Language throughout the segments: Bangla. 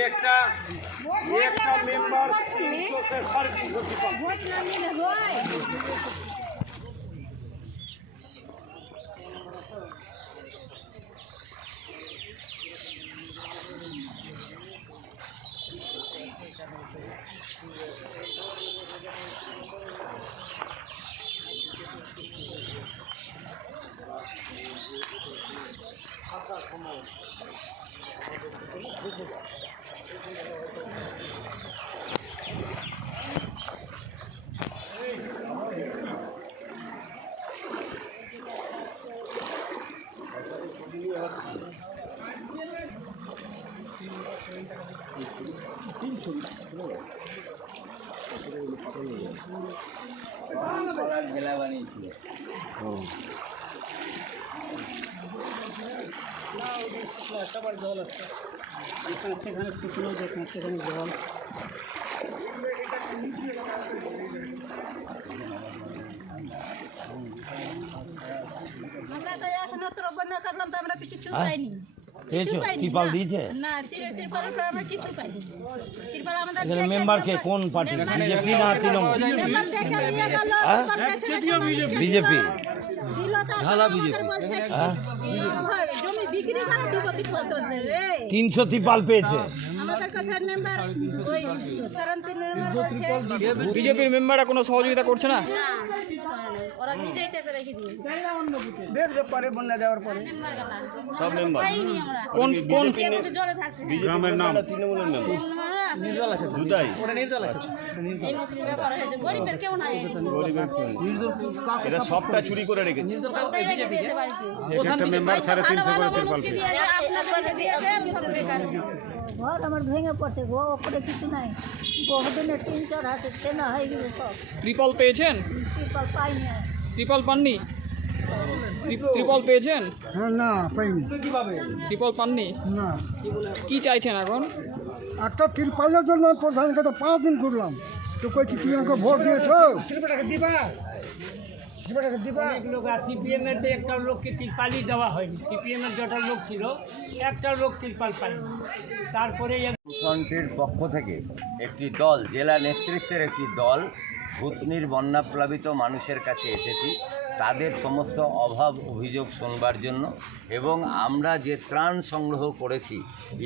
একটা একটা মেম্বার তিনশো সাড়ে তিনশো টিপাল ভোট না নিলে হয় সবার জল আছে এখানে সেখানে শুকনো যেখানে সেখানে জল আমরা তো এখনও তো করলাম তো আমরা কিছু? পাইনি পেয়েছ? ত্রিপল না। দিয়েছে? না ত্রি- আমরা কিছু পাইনি ত্রিপল আমাদের এখানে মেম্বার কে কোন পার্টি বিজেপি না তৃণমূল হ্যাঁ? বিজেপি ঢালা হ্যাঁ? তিনশো ত্রিপাল পেয়েছে বিজেপির মেম্বাররা কোনো সহযোগিতা করছে না। ওরা নিজেই চেপে রেখে দিয়েছে। দেখবে পরে বন্যা পরে। মেম্বার। কোন কোন নাম। আছে। দুটাই। এরা সবটা চুরি করে রেখেছে। একটা মেম্বার সাড়ে তিনশো করে তিরপাল ঘর আমার ভেঙে পড়ছে গো ওপরে কিছু নাই। বহুদিনের তিন চার হাতে সেনা হয়ে গেছে সব। ত্রিপল পেয়েছেন? ত্রিপাল পাইনি। ত্রিপল পাননি? ত্রি- ত্রিপল পেয়েছেন? হ্যাঁ না পাইনি। ত্রিপল পাননি? না। কি চাইছেন এখন? একটা তিরপালের জন্য আমি প্রধানকে তো পাঁচ দিন ঘুরলাম তো কইছি তুমি আমাকে ভোট দিয়েছ? দিবা অনেক লোক আর সিপিএম এর একটা লোককে তিরপালই দেওয়া হয়নি। সিপিএম এর যটা লোক ছিল একটা লোক তিরপাল পায়নি। তারপরে ফ্রন্টের পক্ষ থেকে একটি দল জেলা নেতৃত্বের একটি দল ভূতনির বন্যাপ্লাবিত মানুষের কাছে এসেছি। তাদের সমস্ত অভাব অভিযোগ শুনবার জন্য এবং আমরা যে ত্রাণ সংগ্রহ করেছি,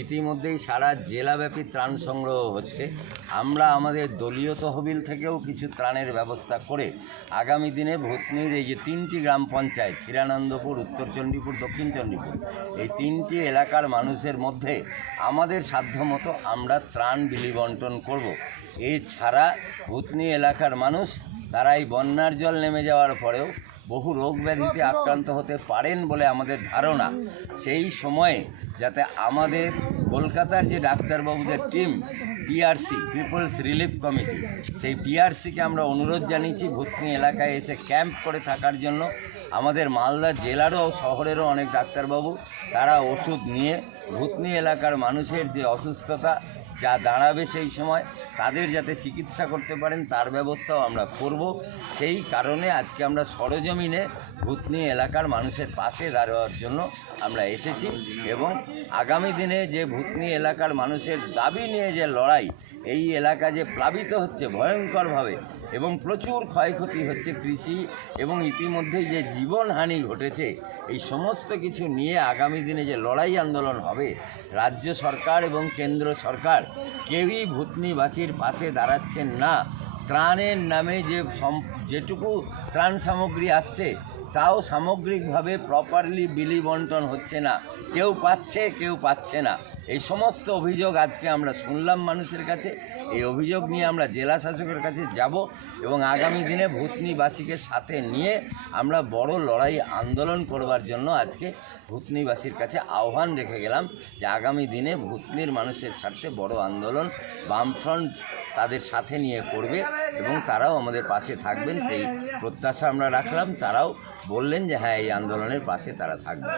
ইতিমধ্যেই সারা জেলাব্যাপী ত্রাণ সংগ্রহ হচ্ছে। আমরা আমাদের দলীয় তহবিল থেকেও কিছু ত্রাণের ব্যবস্থা করে আগামী দিনে ভূতনির এই যে তিনটি গ্রাম পঞ্চায়েত, হিরানন্দপুর, উত্তর চণ্ডীপুর, দক্ষিণ চণ্ডীপুর, এই তিনটি এলাকার মানুষের মধ্যে আমাদের সাধ্যমতো আমরা ত্রাণ বিলি বন্টন করব। এছাড়া ভূতনি এলাকার মানুষ তারা এই বন্যার জল নেমে যাওয়ার পরেও বহু রোগ ব্যাধিতে আক্রান্ত হতে পারেন বলে আমাদের ধারণা। সেই সময়ে যাতে আমাদের কলকাতার যে ডাক্তারবাবুদের team PRC people's relief committee সেই পিআরসিকে আমরা অনুরোধ জানিয়েছি ভূতনি এলাকায় এসে ক্যাম্প করে থাকার জন্য। আমাদের মালদা জেলারও শহরেরও অনেক ডাক্তারবাবু তারা ওষুধ নিয়ে ভূতনি এলাকার মানুষের যে অসুস্থতা যা দাঁড়াবে সেই সময় তাদের যাতে চিকিৎসা করতে পারেন, তার ব্যবস্থাও আমরা করব। সেই কারণে আজকে আমরা সরজমিনে ভূতনি এলাকার মানুষের পাশে দাঁড়ানোর জন্য আমরা এসেছি এবং আগামী দিনে যে ভূতনি এলাকার মানুষের দাবি নিয়ে যে লড়াই, এই এলাকা যে প্লাবিত হচ্ছে ভয়ঙ্করভাবে এবং প্রচুর ক্ষয়ক্ষতি হচ্ছে কৃষি এবং ইতিমধ্যেই যে জীবনহানি ঘটেছে, এই সমস্ত কিছু নিয়ে আগামী দিনে যে লড়াই আন্দোলন হবে, রাজ্য সরকার এবং কেন্দ্র সরকার কেউই ভূতনিবাসীর পাশে দাঁড়াচ্ছেন না। ত্রাণের নামে যে যেটুকু ত্রাণ সামগ্রী আসছে তাও সামগ্রিকভাবে প্রপারলি বিলি বন্টন হচ্ছে না। কেউ পাচ্ছে কেউ পাচ্ছে না। এই সমস্ত অভিযোগ আজকে আমরা শুনলাম মানুষের কাছে। এই অভিযোগ নিয়ে আমরা জেলা শাসকের কাছে যাব এবং আগামী দিনে ভূতনিবাসীকে সাথে নিয়ে আমরা বড় লড়াই আন্দোলন করবার জন্য আজকে ভূতনিবাসীর কাছে আহ্বান রেখে গেলাম যে আগামী দিনে ভূতনির মানুষের স্বার্থে বড় আন্দোলন, বামফ্রন্ট তাদের সাথে নিয়ে করবে এবং তারাও আমাদের পাশে থাকবেন। সেই প্রত্যাশা আমরা রাখলাম। তারাও বললেন যে হ্যাঁ এই আন্দোলনের পাশে তারা থাকবে।